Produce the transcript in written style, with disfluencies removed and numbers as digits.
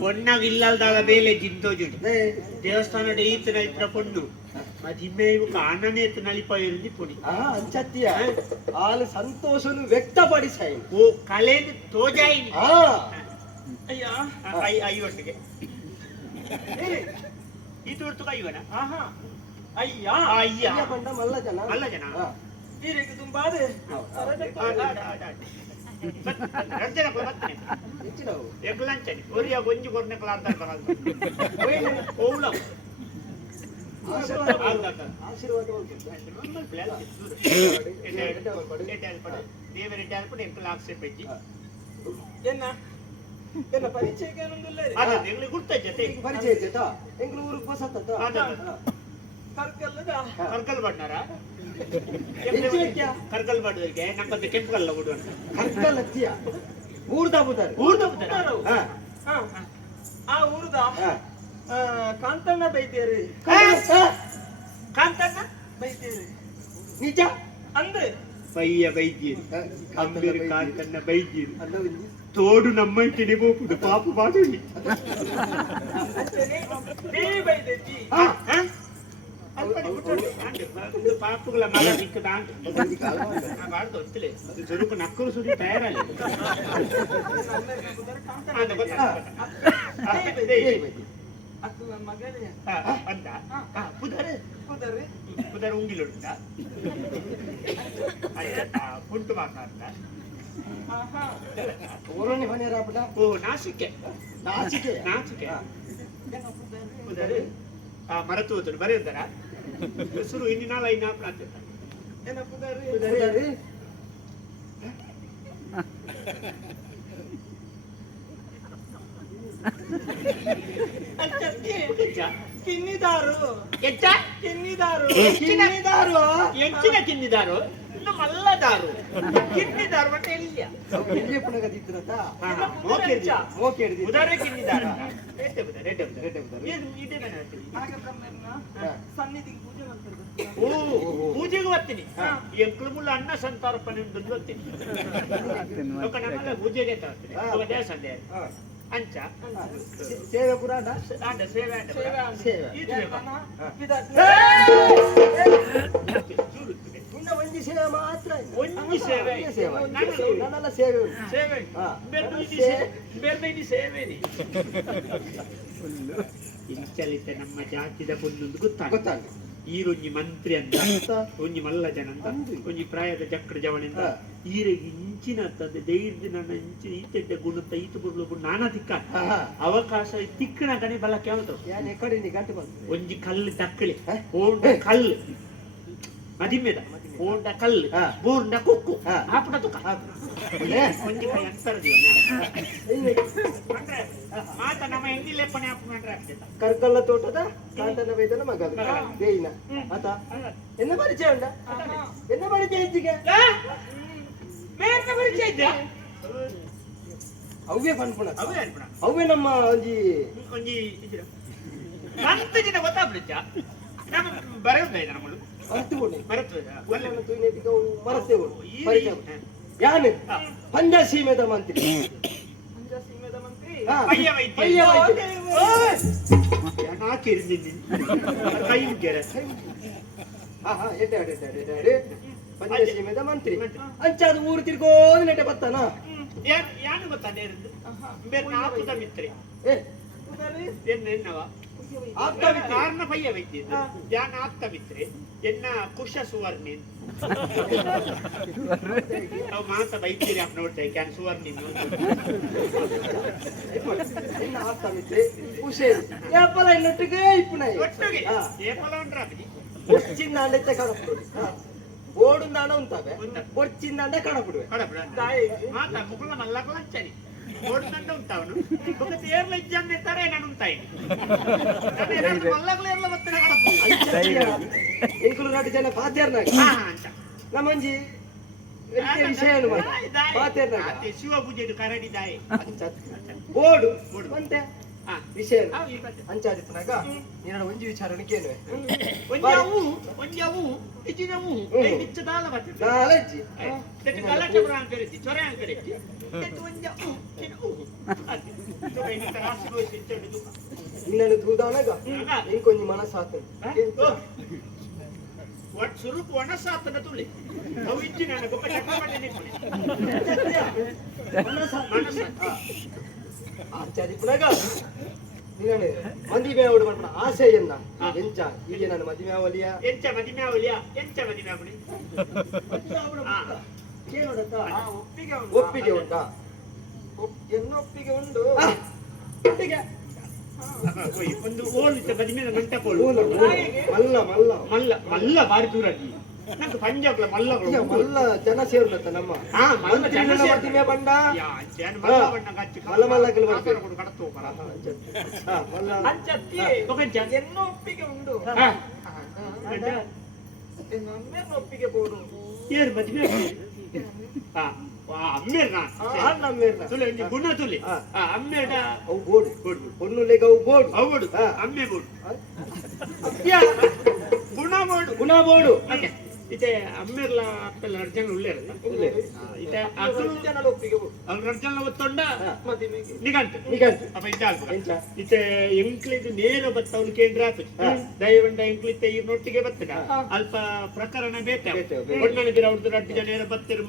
పొన్నాకు ఇల్లాల ಬೇಲೆ ಜಿಂತೋಜುಡು ದೇವಸ್ಥಾನ ಈತ ನಲಿತ್ರ ಪೊಣ್ಣು ಮದಿಮೆ ಇವು ಅಣ್ಣನೇ ಎತ್ತು ನಲಿಪಾಯಿರುಂದಿ ಪೊಡಿ ಅಂಚತ್ತಿಯ ಆಳು ಸಂತೋಷನು ವ್ಯಕ್ತಪಡಿಸಾಯಿ ಓ ಕಲೆನು ತೋಜಾಯಿನಿ ಅಯ್ಯ ಐವಟ್ಟಿಗೆ ಈ ತೋರ್ತು ಕೈವನ ಅಯ್ಯ ಅಯ್ಯ ಬಂಡ ಮಲ್ಲ ಜನ ಈರಿಗೆ ತುಂಬಾದೆ ಎಗ್ಲಂಚನಿ ಒರಿಯ ಗೊಂಜಿ ಕೊರ್ನೆ ಕ್ಲಾಂತ ಓಲಂ ಆಶೀರ್ವಾದ ದೇವರ ಟ್ಯಾಲ್ಪಡ ಎಂಕಲ್ ಆಕ್ಸೆಪ್ಟ್ ಬೆಜ್ಜಿ ಎನ್ನ ಪರಿಚಯಕ್ಕೆ ಏನೊಂದಿಲ್ಲ ಅದ ಎಂಗ್ಲಿ ಗುರ್ತ ಜತೆ ಪರಿಚಯ ಜತ ಎಂಗ್ಲು ಊರಿಗೆ ಬಸತ್ತ ಕರ್ಕಲ್ ಬಣ್ಣರ ಕರ್ಕಲ್ ಬಣ್ಣದಕ್ಕೆ ನಮ್ಮದು ಕೆಂಪು ಕಲ್ಲ ಕೊಡುವ ಕರ್ಕಲ್ ಹತ್ತಿಯ ಊರ್ದ ಬುದಾರ ಆ ಊರ್ದ ಕಾಂತಣ್ಣ ಬೈದೇರಿ ಕಾಂತಣ್ಣ ಬೈದೇರಿ ನಿಜ ಅಂದ್ರೆ ಪಯ್ಯ ಬೈದ್ಯರು ಅಂಬೇರು ಕಾಂತಣ್ಣ ಬೈದ್ಯರು ತೋಡು ನಮ್ಮಂಟಿನಿ ಬೋಪುಡು ಪಾಪ ಮಾಡುಡಿ ಪಾಪುಗಳ ಮಗ ಸಿಕ್ಕದ ಬಾರ್ದು ಹೊತ್ತಲೆ ಸ್ವರೂಪ ನಕ್ಕರು ಸುರಿ ತಯಾರಲ್ಲ ಅಂತ ಪುದರ್ ಉಂಗಿಲುಂಟ ಪುಂಟು ಮಾತಾಡ್ತ ಓ ನಾಸಿಕೆ ಮರತು ಹೋದ್ರು ಬರೆಯುತ್ತಾರ ಹೆಸರು ಇನ್ನಿನ ಲೈನ್ ಆಪ್ಲಾತ ಕಿನ್ನಿದಾರು ಎಂಚಿನ ಕಿನ್ನಿದಾರು ಮಲ್ಲದಾರು ಕಿನ್ನಿದಾರು ಮತ್ತೆ ಎಲ್ಲಿಯ ಉದಾರೆ ಕಿನ್ನಿದಾರ ಪೂಜೆಗೆ ಬರ್ತೀನಿ ಎಂಕ್ಳು ಮುಳ್ಳ ಅನ್ನ ಸಂತಾರ್ಪಣೆ ಬರ್ತೀನಿ ಪೂಜೆಗೆ ದೇವಸ್ಥಾನ ಅಂಚ ಸೇವೆ ಪುರಾಣ ಒಂಜಿ ಸೇವೆ ಮಾತ್ರ ಒಂಜಿ ಸೇವೆ ನನ್ನೆಲ್ಲ ಸೇವೆ ಸೇವೆ ಇಂಚಲಿತ ನಮ್ಮ ಜಾತಿದ ಪೊನ್ನೊಂದು ಗೊತ್ತಾಗ ಈರೊಂಜಿ ಮಂತ್ರಿ ಅಂತ ಒಂಜಿ ಮಲ್ಲ ಜನ ಅಂತ ಒಂಜಿ ಪ್ರಾಯದ ಚಕ್ರ ಜವಣಿಂದ ಈರೆಗೆ ಇಂಚಿನ ಧೈರ್ಯ ನನ್ನ ಇಂಚಿನ ಈತೆಡ್ಡೆ ಗುಣತ ಈತ ಬುರ್ಲು ನಾನಾ ತಿಕ್ಕ ಅವಕಾಶ ತಿಕ್ಕಣ ಗಣೆ ಬಲಕ್ಕೆ ಯಾವತ್ತು ಒಂಜಿ ಕಲ್ಲು ತಕ್ಕಳಿ ಓಂಡ ಕಲ್ಲು ಮದಿಮೆದ ಓಂಡ ಕಲ್ಲು ಬೋರ್ನ ಕುಕ್ಕು ಹಾಪುಡ ತುಕ ಒಂಜಿ ಕೈ ಅಂತರದಿ ಮಾತ ನಮ್ಮ ಹೆಂಗಿ ಲೇಪನೆ ಹಾಕೊಂಡ್ರೆ ಆಗ್ತದೆ ಕರ್ಕಲ್ಲ ತೋಟದ ಕಾಂತನ ವೈದ್ಯನ ಮಗ ದೇಯಿನ ಆತ ಎನ್ನ ಪರಿಚಯ ಉಂಡ ಎನ್ನ ಪರಿಚಯ ಹೆಚ್ಚಿಗೆ ಪರಿಚಯ ಇದ್ದೆ ಅವ್ವೇ ಪನ್ಪುಣ ಅವ್ವೇ ನಮ್ಮ ಒಂಜಿ ಒಂಜಿ ಕಂತ ದಿನ ಗೊತ್ತಾಗ್ಬಿಡ್ತ ನಮ್ಮ ಬರೆಯುವುದ ನಮ್ಮಳು ಯಾನು ಪಂಚಸೀಮೆದ ಮಂತ್ರಿ ಪಂಚಸೀಮೆದ ಮಂತ್ರಿ ಅಂಚಾದ ಊರು ತಿರ್ಗೋದು ನೆಟ್ಟೆ ಬತ್ತಾನ ಯಾನು ಗೊತ್ತಾನೆ ಆಪ್ತ ಮಿತ್ರಿ ಎನ್ನವ ಕಾರಣ ಪಯ್ಯ ವೈದ್ಯ ಯಾನ ಆಪ್ತ ಮಿತ್ರೆ ಎನ್ನ ಕುಶ ಸುವರ್ಣಿ ನಾವು ಮಾತ ವೈದ್ಯರಿ ಅಪ್ಪ ನೋಡ್ತೇವೆ ಕ್ಯಾನ್ ಸುವರ್ಣಿ ಎನ್ನ ಆಪ್ತ ಮಿತ್ರೆ ಕುಶೇರಿ ಏಪಲ ಇನ್ನೊಟ್ಟಿಗೆ ಇಪ್ಪುನ ಒಟ್ಟಿಗೆ ಏಪಲ ಉಂಡ್ರ ಒಚ್ಚಿಂದ ಅಂಡೈತೆ ಕಡಪುಡು ಓಡುಂದಾಣ ಉಂತಾವೆ ಒಚ್ಚಿಂದ ಕಡಪುಡುವೆ ಮಾತ ಮುಗುಳ ಮಲ್ಲಕಲ ಅಂಚನಿ ಓಡುಂದ ಉಂತಾವನು ఒకటి ఏర్ల ఇచ్చాను ఎత్తారే నేను ఉంటాయి మల్లకల ఏర్ల వత్తన కడపు ఇంకులు నాటి జన పాతేర్నాక నమంజి ವಿಷಯ ಪಾತೇರ್ನಾಕ ಶಿವ ಪೂಜೆದು ಕರಡಿ ದಾಯಿ ಓಡು ಅಂತೆ ವಿಷಯ ಆ, ಈ ಮತ್ತೆ. ಅಂಚಾದಿಪ್ಪನಾಗ ನಿನ್ನ ಒಂಜಿ ವಿಚಾರಣ ಕೇಳುವೆ ಒಂಜಾವು ಇಜಿನವು ನಿಚ್ಚದಾಲ ಮತ್ತೆ ನಾಲಜ್ಜಿ ತೆಟ್ಟು ಗಲಾಟೆ ಬರ ಅಂಕರೆಜ್ಜಿ ಚೊರೆ ಅಂಕರೆಜ್ಜಿ ತೆಟ್ಟು ಒಂಜಾವು ಚಿನು ಅದಿ ಚೊರೆ ಇಂತ ರಾಶಿ ಹೋಯ್ತು ಇಂಚೆಡು ನಿನ್ನನ್ನು ದೂದಾನಗ ಇಂಕೊಂಜಿ ಮನಸ್ಸಾತು ಒಟ್ ಸುರುಪು ಒಣಸಾತನ ತುಳಿ ಅವು ಇಜ್ಜಿ ನಾನು ಗೊಬ್ಬ ಚಕ್ರ ಮಾಡಿ ನಿಂತ್ಕೊಳ್ಳಿ ಮನಸ್ಸ ಅಂಚಾದಿಪ್ಪನಾಗ ನಿನ್ನ ಮಂದಿ ಮೇವಡು ಮಾಡ್ಬಿಡ ಆಸೆಯನ್ನ ಎಂಚ ಈಗ ನನ್ನ ಮದುವೆ ಅವಲಿಯ ಎಂಚ ಮದಿಮೆ ಅವಲಿಯ ಎಂಚ ಮದಿಮೆ ಅವಳಿ ಒಪ್ಪಿಗೆ ಉಂಟಾ ಒಪ್ಪಿಗೆ ಉಂಟು ಒಪ್ಪಿಗೆ ಒಂದು ಓಳಿತ ಮದಿಮೆ ಮಂಟಪೋಳು ಮಲ್ಲ ಮಲ್ಲ ಮಲ್ಲ ಮಲ್ಲ ಬಾರಿ ದೂರಾಗಿ ನಂಗೆ ಪಂಜಾಬ್ಲ ಮಲ್ಲಗಳು ಮಲ್ಲ ಜನ ಸೇರುತ್ತ ನಮ್ಮ ಹಾ ಮಲ್ಲ ಜನ ಮದುವೆ ಬಂಡ ಮಲ್ಲ ಬಣ್ಣ ಗಚ್ಚಿ ಮಲ್ಲ ಮಲ್ಲಗಳು ಕಾಸರ ಕೊಡು ಕಡತ್ತು ಹೋಗರ ಮಲ್ಲ ಅಂಚತ್ತಿ ಎನ್ನ ಒಪ್ಪಿಗೆ ಉಂಟು ನಮ್ಮೇನ ಒಪ್ಪಿಗೆ ಬೋಡು ಏರ್ ಮದಿಮೆ ಹಾ ಅಮ್ಮೇರ್ ನಾ ನಮ್ಮೇರ್ನ ತುಲೆ ನೀ ಗುಣ ತುಲೆ ಅಮ್ಮೇಡ ಅವು ಬೋಡು ಬೋಡು பொண்ணுಲೆಗ ಅವು ಬೋಡು ಅವಡು ಅಮ್ಮೆ ಬೋಡು ಗುಣ ಬೋಡು ಗುಣ ಬೋಡು ಇತೆ ಅಮ್ಮೇರ್ಲ ಅಪ್ಪೆಲ್ಲ ಅರ್ಜನ ಉಳ್ಳೇರ ಇತೆ ಅಕಲ್ ಜನ ಒಪ್ಪಿಗೆ ಬೋಡು ಅವ್ರ ಅರ್ಜನ ಒತ್ತೊಂಡ ಮದಿಮೆಗೆ ನಿಗಂತ ನಿಗಂತ ಅಪ್ಪ ಇದ್ದ ಎಂಚ ಇತೆ ಎಂಕ್ಲಿದು ನೇರ ಬತ್ತ ಅವ್ನು ಕೇಂದ್ರ ಆತು ದಯವಂಡ ಎಂಕ್ಲಿತ್ತೆ ಈ ನೊಟ್ಟಿಗೆ ಬತ್ತದ ಅಲ್ಪ ಪ್ರಕರಣ ಬೇತೆ ಬೇತೆ. ಒಣ್ಣನ ಬಿರ ಅವ್ರದ್ದು ರಡ್ಡು ಜನ ನೇರ ಬತ್ತಿರು